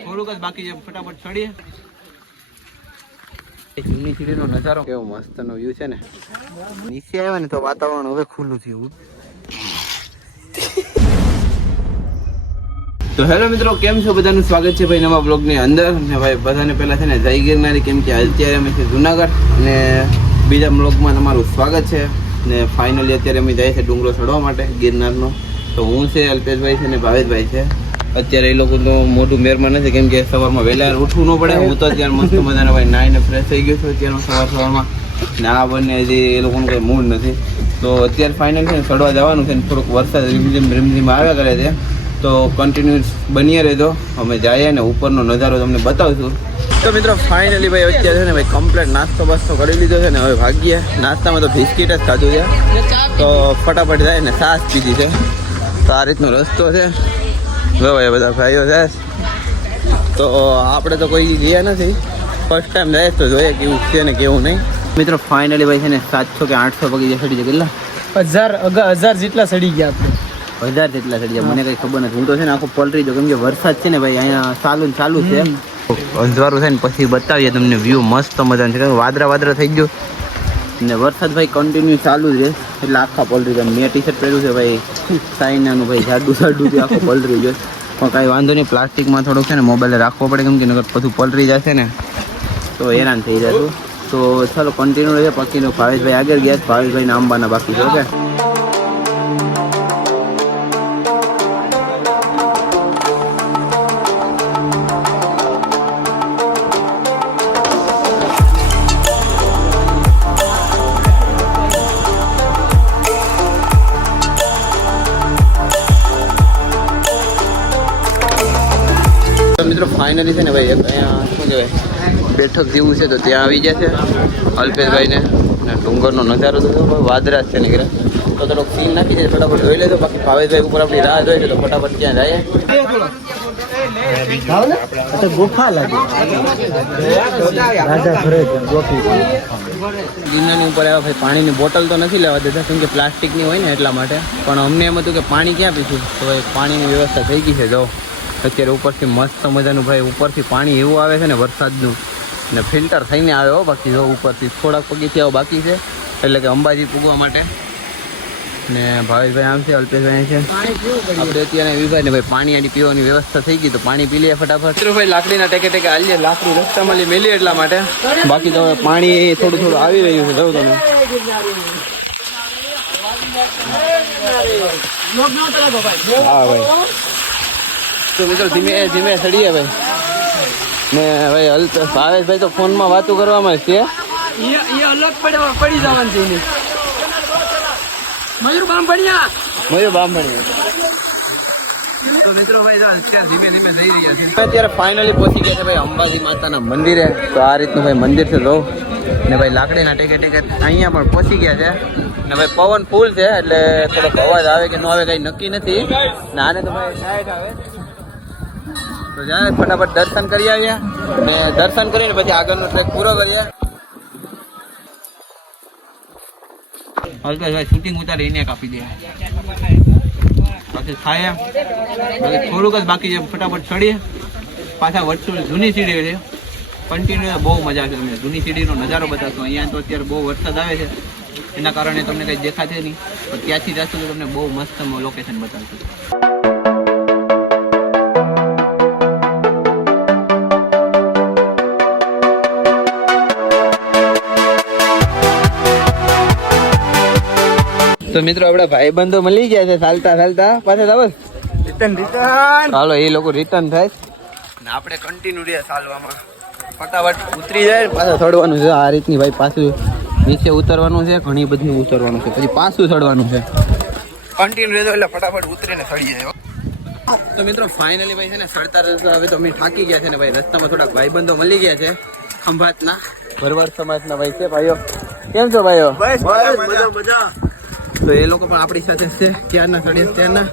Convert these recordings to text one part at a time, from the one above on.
થોડુંક જ બાકી છે, ફટાફટ ચડીએ. જૂની સીડીનો નજારો કેવો મસ્તનો વ્યૂ છે ને. નીચે આવ્યા ને તો વાતાવરણ હવે ખુલ્લું થયું. તો હેલો મિત્રો, કેમ છો? બધાનું સ્વાગત છે ભાઈ નવા બ્લોગની અંદર. ને ભાઈ બધાને પહેલા છે ને જય ગિરનારી, કેમ કે અત્યારે અમે છે જુનાગઢ અને બીજા બ્લોગમાં તમારું સ્વાગત છે. ને ફાઇનલી અત્યારે અમે જાય છે ડુંગરો ચડવા માટે ગિરનારનો. તો હું છે, અલ્પેશભાઈ છે ને ભાવેશભાઈ છે. અત્યારે એ લોકો તો મોટું મેરમાં નથી, કેમ કે સવારમાં વહેલા ઉઠવું ન પડે. હું તો અત્યારે મસ્ત મજાના ભાઈ નાઈને ફ્રેશ થઈ ગયો છું અત્યારમાં સવારમાં. ને આ બંને હજી એ લોકોનું કંઈ મૂડ નથી. તો અત્યારે ફાઇનલ છે ને ચડવા જવાનું છે ને થોડોક વરસાદ રીમઝીમ આવ્યા કરે છે. તો કન્ટિન્યુઅસ બનીએ રહેજો, અમે જઈએ ને ઉપરનો નજારો તમને બતાવશું. તો મિત્રો ફાઇનલી ભાઈ અત્યારે છે ને ભાઈ કમ્પ્લીટ નાસ્તો બાસ્તો કરી લીધો છે ને હવે ભાગીએ. નાસ્તામાં તો બિસ્કીટ જ ખાધું છે, તો ફટાફટ જાય ને છાશ પીધી છે. તો આ રીતનો રસ્તો છે. જો ભાઈ બધા ભાઈઓ છે. તો આપણે તો કોઈ ગયા નથી, ફર્સ્ટ ટાઈમ જાય તો જોઈએ કેવું છે ને કેવું નહીં. મિત્રો ફાઇનલી ભાઈ છે ને 700 કે 800 પગી સડી છે. કેટલા 1000 જેટલા સડી ગયા આપણે. 1000 જેટલા સડી ગયા, મને કઈ ખબર નથી. હું તો છે ને આખો પલરી દો, કેમ કે વરસાદ છે ને ભાઈ અહીંયા ચાલુ છે. અંજવાળું છે ને પછી બતાવીએ તમને વ્યૂ મસ્ત મજાનું છે. વાદળા થઈ ગયું ને વરસાદ ભાઈ કન્ટિન્યુ ચાલુ જ રહે, એટલે આખા પલરી જાય. મેં ટી શર્ટ પહેર્યું છે ભાઈ સાઈનાનું, ભાઈ જાડું આખું પલરી જાય. પણ કાંઈ વાંધો નહીં, પ્લાસ્ટિકમાં થોડુંક છે ને મોબાઈલ રાખવો પડે, કેમ કે નગર બધું પલરી જશે ને તો હેરાન થઈ જતું. તો ચાલો કન્ટિન્યુ રહે. પછીનો ભાવેશભાઈ આગળ ગયા, ભાવેશભાઈને આંબાના બાકી છે. ઓકે મિત્રો ફાઇનલી છે ને ભાઈ અહીંયા શું કહેવાય બેઠક જેવું છે, તો ત્યાં આવી ગયા છે અલ્પેશભાઈને. અને ડુંગરનો નજારો તો વાદળા છે ને ઘરે, તો થોડોક સીન નાખી જાય, ફટાફટ જોઈ લેજો. બાકી ભાવેશભાઈ ઉપર આપણી રાહ જોઈએ છે, તો ફટાફટ ત્યાં જાય. ગુફા લાગે ગિરનારની ઉપર આવ્યા ભાઈ. પાણીની બોટલ તો નથી લેવા દેતા, કેમ કે પ્લાસ્ટિકની હોય ને એટલા માટે. પણ અમને એમ હતું કે પાણી ક્યાં પીશું, તો ભાઈ પાણીની વ્યવસ્થા થઈ ગઈ છે. જો અત્યારે ઉપરથી મસ્ત મજાનું ભાઈ ઉપરથી પાણી એવું આવે છે ને વરસાદનું, ને ફિલ્ટર થઈને આવે હો. બાકી જો ઉપરથી થોડાક પગથિયાઓ બાકી છે, એટલે કે અંબાજી પૂગવા માટે. ને ભાવેશભાઈ આમ છે, અલ્પેશભાઈ છે. આપણે અત્યારે વિભાઈ ને ભાઈ પાણી આની પીવાની વ્યવસ્થા થઈ ગઈ, તો પાણી પી લઈએ ફટાફટ. ભાઈ લાકડીના ટેકે હાલીએ, લાકડી રસ્તામાં મેલીએ એટલા માટે. બાકી તો હવે પાણી થોડું આવી રહ્યું છે. જવું તમે હા ભાઈ. તો મિત્રો ધીમે ચડીએ ભાઈ. ને ભાઈ ભાવેશભાઈ તો ફોનમાં વાતું કરવામાં છે. અલગ પડી જવાનું છે. મયુર બામણિયા. તો મિત્રો ભાઈ ધીમે જઈ રહ્યા છે. અત્યારે ફાઇનલી પહોંચી ગયા છે ભાઈ અંબાજી માતાના મંદિરે. તો આ રીતનું ભાઈ મંદિર છે. જો ને ભાઈ લાકડીના ટેકે અહીંયા પણ પહોંચી ગયા છે. ને ભાઈ પવન ફૂલ છે, એટલે થોડોક અવાજ આવે કે ન આવે કઈ નક્કી નથી. ને આને તો ભાઈ સાઈડ આવે. તો જાય ફટાફટ દર્શન કરી આવ્યા, ને દર્શન કરીને પછી આગળનો ટ્રેક પૂરો કરીએ. અલ્પેશભાઈ શૂટિંગ ઉતારી એને કાપી દે. પછી ખાય થોડુંક જ બાકી છે, ફટાફટ ચડીએ. પાછા વચ્ચે જૂની સીડી છે, કન્ટિન્યુ બહુ મજા છે. તમને જૂની સીડીનો નજારો બતાવશો. અહીંયા તો અત્યારે બહુ વરસાદ આવે છે, એના કારણે તમને કંઈ દેખાશે નહીં. પણ ત્યાંથી જશું તો તમને બહુ મસ્ત લોકેશન બતાવશું. તો મિત્રો આપડા ભાઈબંધો મળી ગયા છે, ચાલતા પાછા રિટર્ન. હાલો એ લોકો રિટર્ન થાય ને આપણે કન્ટિન્યુ રહ્યા ચાલવામાં. ફટાફટ ઉતરી જાય, પાછા ચડવાનું છે. આ રીતની ભાઈ પાછું નીચે ઉતરવાનું છે, ઘણી બધી ઉતરવાનું છે, પછી પાછું ચડવાનું છે. કન્ટિન્યુ રહેજો એટલે ફટાફટ ઉતરીને ચડી જાય. તો મિત્રો ફાઇનલી ભાઈ છે ને ચડતા હવે તો અમે થાકી ગયા છે ને ભાઈ. રસ્તામાં થોડાક ભાઈબંધો મળી ગયા છે ખંભાતના, ભરવાડ સમાજના ભાઈ છે. ભાઈઓ કેમ છો ભાઈઓ? તો એ લોકો પણ આપણી સાથે છે. ક્યારના ચડીએ ત્યારના.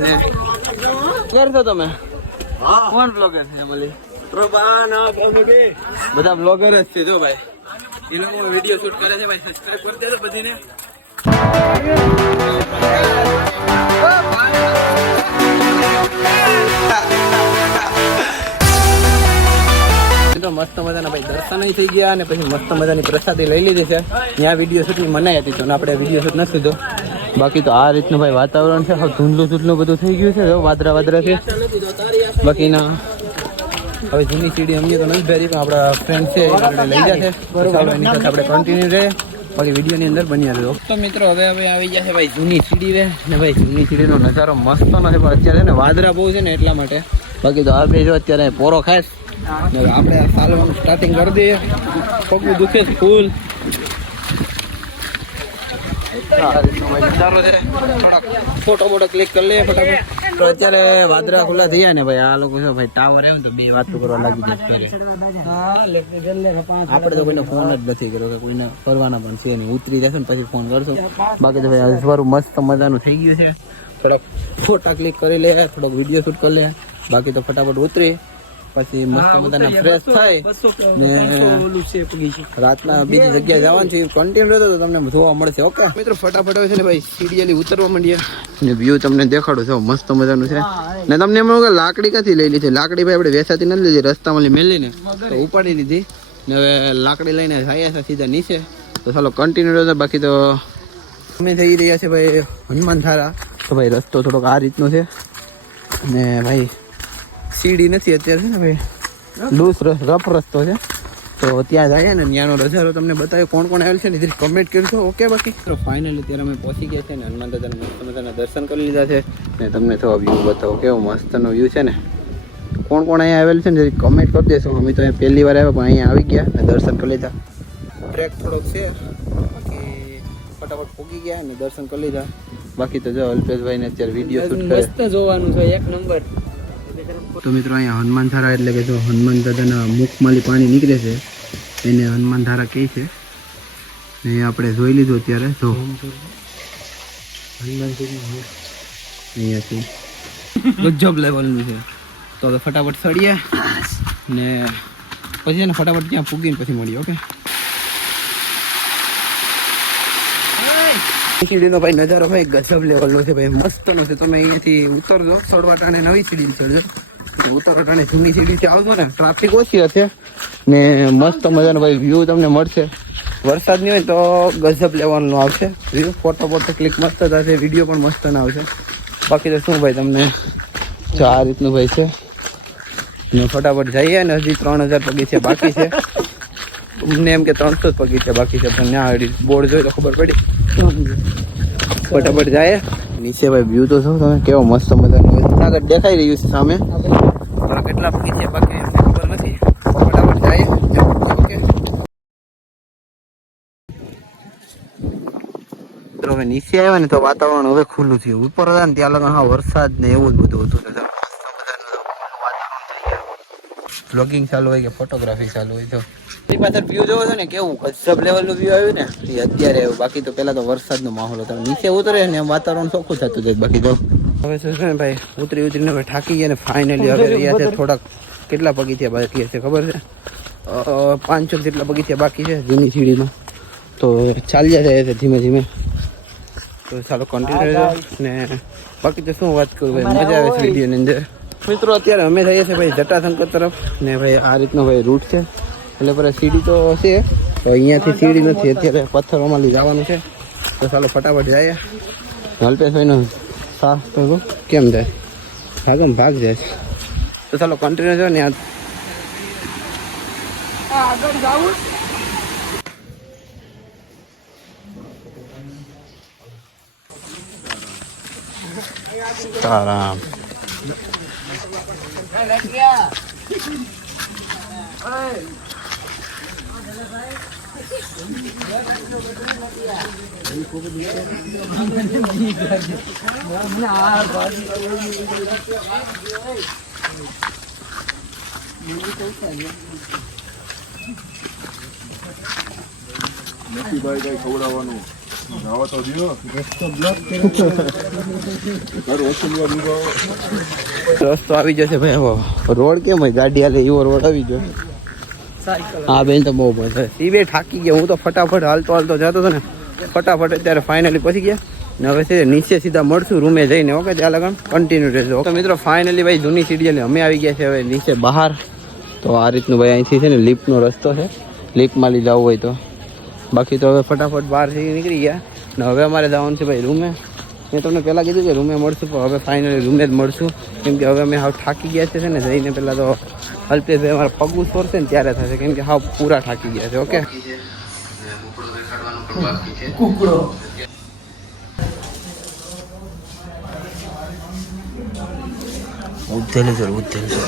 ને ક્યારે છો તમે? કોણ બ્લોગર છે? બોલી બધા બ્લોગર જ છે. જો ભાઈ એ લોકો વિડીયો શૂટ કરે છે ભાઈ. સબસ્ક્રાઇબ કરી દેજો બધીને. મસ્ત મજાના ભાઈ દર્શન થઈ ગયા અને પછી મસ્ત મજાની પ્રસાદી લઈ લીધી છે. ત્યાં વિડીયો શૂટની મનાઈ હતી તો આપણે વિડીયો શૂટ નથી લીધો. બાકી તો આ રીતનું ભાઈ વાતાવરણ છે. હવે ધૂંધલું બધું થઈ ગયું છે. વાદરા છે. બાકીના હવે જૂની સીડી અમને તો નથી ભેરી પણ આપણા ફ્રેન્ડ છે લઈ ગયા છે. એની સાથે આપણે કન્ટિન્યુ રહે બાકી વિડીયોની અંદર બન્યા રહ્યો. તો મિત્રો હવે આવી ગયા છે ભાઈ જૂની સીડી રે ને ભાઈ જૂની સીડીનો નજારો મસ્ત નથી પણ અત્યારે ને વાદરા બહુ છે ને એટલા માટે. બાકી તો આ ભાઈ જો અત્યારે પોરો ખાય આપણે ચાલવાનું સ્ટાર્ટિંગ કરી દઈએ. પગું દુખે છે ફૂલ. નજારો છે ફોટો ક્લિક કરી લે ફટાફટ. તો અત્યારે વાદરા ખુલ્લા થયા ને ભાઈ આ લોકો છે ભાઈ ટાવર એમ તો બે વાતો કરવા લાગી જાય. આપણે તો કોઈને ફોન જ નથી કર્યો કે કોઈને કરવાના પણ છે નહીં. ઉતરી જશે ને પછી ફોન કરશો. બાકી તો ભાઈ સારું મસ્ત મજાનું થઈ ગયું છે. થોડાક ફોટા ક્લિક કરી લે થોડોક વિડીયો શૂટ કરી લે. બાકી તો ફટાફટ ઉતરી પછી મસ્ત મજાના ફ્રેશ થાય ને રાતના બીજી જગ્યાએ જવાનું છે. કન્ટિન્યુ રહેતો તો તમને જોવા મળશે. ઓકે મિત્રો ફટાફટ આવે છે ને ભાઈ સીડીએલી ઉતરવા માંડીએ ને વ્યૂ તમને દેખાડું છે મસ્ત મજાનું છે. ને તમને એમ કે લાકડી ક્યાંથી લઈ લીધી? લાકડી ભાઈ આપણે વેચાતી નથી લીધી, રસ્તામાં મેલીને તો ઉપાડી લીધી ને હવે લાકડી લઈને જાય છે સીધા નીચે. તો ચાલો કન્ટિન્યુ રહેતો. બાકી તો અમે થઈ રહ્યા છે ભાઈ હનુમાન ધારા. તો ભાઈ રસ્તો થોડોક આ રીતનો છે ને ભાઈ સીડી નથી અત્યારે છે ને ભાઈ લૂઝ રફ રસ્તો છે. તો ત્યાં જાય ને ત્યાંનો નજારો તમને બતાવ્યો. કોણ આવેલ છે ને જરી કમેન્ટ કરજો. ઓકે બાકી તો ફાઇનલી અત્યારે અમે પહોંચી ગયા છે ને હનુમાન દાદાના મસ્ત મજાના દર્શન કરી લીધા છે ને તમને તો વ્યૂ બતાવો કેવો મસ્તનો વ્યૂ છે ને. કોણ અહીંયા આવેલ છે ને જરી કમેન્ટ કરી દેશો. અમે તો અહીંયા પહેલી વાર આવ્યા પણ અહીંયા આવી ગયા ને દર્શન કરી લીધા. ટ્રેક થોડોક છે બાકી ફટાફટ પૂગી ગયા ને દર્શન કરી લીધા. બાકી તો જો અલ્પેશભાઈ ને અત્યારે વિડીયો શૂટ કરે મસ્ત જોવાનું છે એક નંબર. તો મિત્રો અહીંયા હનુમાન ધારા એટલે કે જો હનુમાન દાદાના મુખમાંથી પાણી નીકળે છે એને હનુમાન ધારા કહે છે. એ આપણે જોઈ લીધું અત્યારે જો અહીંયાથી ગજબ લેવલનું છે. તો હવે ફટાફટ ચડીએ ને પછી એને ફટાફટ ત્યાં પૂગીને પછી મળીએ. ઓકે સીડીનો ભાઈ નજારો ભાઈ ગજબ લેવલનો છે ભાઈ મસ્તનો છે. તમે અહીંયાથી ઉતરજો સડવાટાને નવી સીડી ચડજો. ઉત્તરાખંડ જૂની સીડીથી આવશો ને ટ્રાફિક ઓછી હશે ને મસ્ત મજાનો ભાઈ વ્યૂ તમને મળશે. વરસાદ નહીં હોય તો ગજબ લેવાનું આવશે વ્યૂ. ફોટો ક્લિક મસ્ત થશે, વિડીયો પણ મસ્ત ના આવશે. બાકી તો શું ભાઈ તમને જો આ રીતનું ભાઈ છે ને ફટાફટ જઈએ ને હજી 3000 પગથિયા બાકી છે. અમને એમ કે 300 પગથિયા બાકી છે પણ ના બોર્ડ જોઈ તો ખબર પડી. ફટાફટ જાય નીચે ભાઈ વ્યૂ તો શું તમે કેવો મસ્ત મજાનો આગળ દેખાઈ રહ્યું છે સામે. કેટલા પગથિયા બાકી એમને ખબર નથી. ફટાફટ જાય. ઓકે તો હવે નીચે આવ્યા ને તો વાતાવરણ હવે ખુલ્લું થયું. ઉપર હતા ને ત્યાં લગન હા વરસાદ ને એવું જ બધું હતું. બ્લોગિંગ ચાલુ હોય કે ફોટોગ્રાફી ચાલુ હોય તો એની પાછળ વ્યૂ જોવો છો ને કેવું ગજબ લેવલનું વ્યૂ આવ્યું ને એ અત્યારે. બાકી તો પેલા તો વરસાદનો માહોલ હતો. નીચે ઉતરે ને એમ વાતાવરણ ચોખ્ખું થતું જાય. બાકી તો હવે શું છે ને ભાઈ ઉતરીને હવે થાકી ગયા ને ફાઇનલી હવે રહ્યા છે થોડાક કેટલા પગથિયા બાકી હશે ખબર છે 500 જેટલા પગથિયા બાકી છે જૂની સીડીમાં. તો ચાલ્યા જાય છે ધીમે ધીમે. તો ચાલો કન્ટિન્યુ ને બાકી તો શું વાત કરું ભાઈ મજા આવે છે વિડીયોની અંદર. મિત્રો અત્યારે અમે જઈએ છીએ ભાઈ જટાશંકર તરફ ને ભાઈ આ રીતનો ભાઈ રૂટ છે. એટલે પર સીડી તો છે તો અહીંયાથી સીડી નથી અત્યારે પથ્થરોમાં જવાનું છે. તો ચાલો ફટાફટ જાય. અલ્પેશભાઈનો સાફ તો કેમ જાય ભાગ જાય. તો ચાલો કન્ટિન્યુ જો ને આગળ જાવું તારામ ખવડાવવાનું રસ્તો આવી જશે ભાઈ. રોડ કેમ હોય ગાડી હાલે એવો રોડ આવી ગયો. હા બેન તો બહુ મજા એ બે થાકી ગયા. હું તો ફટાફટ હાલતો જતો હતો ને ફટાફટ અત્યારે ફાઇનલી પહોંચી ગયા ને હવે છે નીચે સીધા મળશું રૂમે જઈને. ઓકે ત્યાં લગન કન્ટિન્યુ રહેજો. તો મિત્રો ફાઇનલી ભાઈ જૂની સીડી અમે આવી ગયા છે હવે નીચે બહાર તો આ રીતનું ભાઈ અહીંથી છે ને લિફ્ટનો રસ્તો છે, લિફ્ટમાં લઈ જવું હોય તો. બાકી તો હવે ફટાફટ બહારથી નીકળી ગયા ને હવે અમારે જવાનું છે ભાઈ રૂમે. મેં તમને પહેલાં કીધું કે રૂમે મળશું, પણ હવે ફાઇનલી રૂમે જ મળશું, કેમ કે હવે અમે હાવ થાકી ગયા છે ને. જઈને પહેલાં તો અલ્પેશભાઈ અમારા પગું છોડશે ને ત્યારે થશે, કેમ કે હાવ પૂરા થાકી ગયા છે. ઓકે, કુકડો ઉધેલું છે, ઉધેલું છે.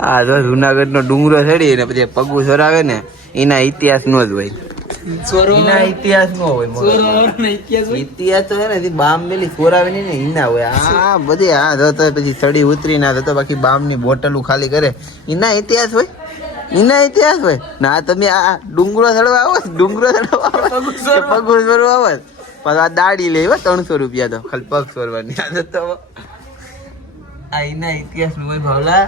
હા તો જુનાગઢનો ડુંગરો ચડી ને પછી પગું સોરાવે ને એના ઇતિહાસ નો જ હોય. એના ઇતિહાસ નો હોય. ઇતિહાસ તો છે ને બામ મેલી સોરાવે ને એના હોય. આ બધી આ જતો પછી ચડી ઉતરી ના જતો બાકી બામ ની બોટલું ખાલી કરે એના ઇતિહાસ હોય. એના ઇતિહાસ હોય ના. તમે આ ડુંગરો ચડવા આવો, ડુંગરો ચડવા આવો, પગું સોરવા આવો પછી આ દાડી લેવા 300 રૂપિયા તો ખાલી પગ સોરવાની આદત તો. આ એના ઇતિહાસ નું હોય ભાવલા.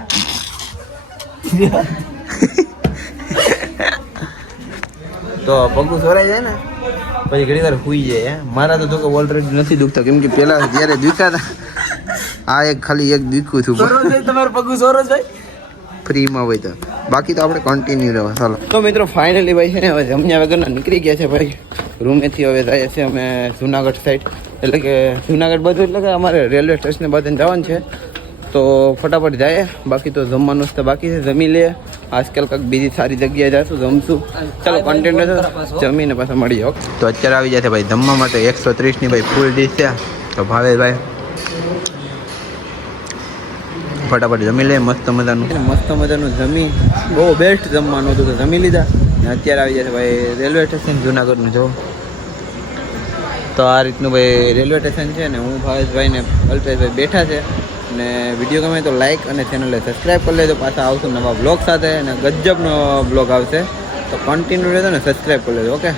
તો પગું સોરાઈ જાય ને પછી ઘણી વાર સુઈ જાય. મારા તો કે ઓલરેડી નથી દુખતા, કેમ કે પેલા જયારે દુખ્યા હતા આ એક ખાલી એક દુખ્યું હતું. તમારું પગું સોરો જાય ફ્રીમાં હોય તો. બાકી તો આપણે કન્ટિન્યુ રહેવા. ચાલો તો મિત્રો ફાઇનલી ભાઈ છે ને હવે જમ્યા વગરના નીકળી ગયા છે ભાઈ રૂમેથી. હવે જઈએ છીએ અમે જુનાગઢ સાઈડ, એટલે કે જુનાગઢ બધું, એટલે કે અમારે રેલવે સ્ટેશને બધે જવાનું છે. તો ફટાફટ જાય. બાકી તો જમવાનું તો બાકી છે, જમી લે. આજકાલ કંઈક બીજી સારી જગ્યાએ જઈશું, જમશું. ચાલો કન્ટેન્ટ જમીને પાછા મળીએ. ઓકે, તો અત્યારે આવી જાય છે ભાઈ જમવા માટે 130ની ભાઈ ફૂલ ડીશ છે. તો ભાવેશભાઈ ફટાફટ જમી લે. મસ્ત મજાનું જમી, બહુ બેસ્ટ જમવાનું હતું તો જમી લીધા. ને અત્યારે આવી જાય છે ભાઈ રેલવે સ્ટેશન જુનાગઢનું. જો તો આ રીતનું ભાઈ રેલવે સ્ટેશન છે ને. હું ભાવેશભાઈ ને અલ્પેશભાઈ બેઠા છે ને. વિડીયો ગમે તો લાઈક અને ચેનલને સબસ્ક્રાઈબ કરી લેજો. પાછા આવશું નવા બ્લોગ સાથે અને ગજબનો બ્લોગ આવશે, તો કન્ટિન્યુ રહેજો ને સબસ્ક્રાઈબ કરી લેજો. ઓકે.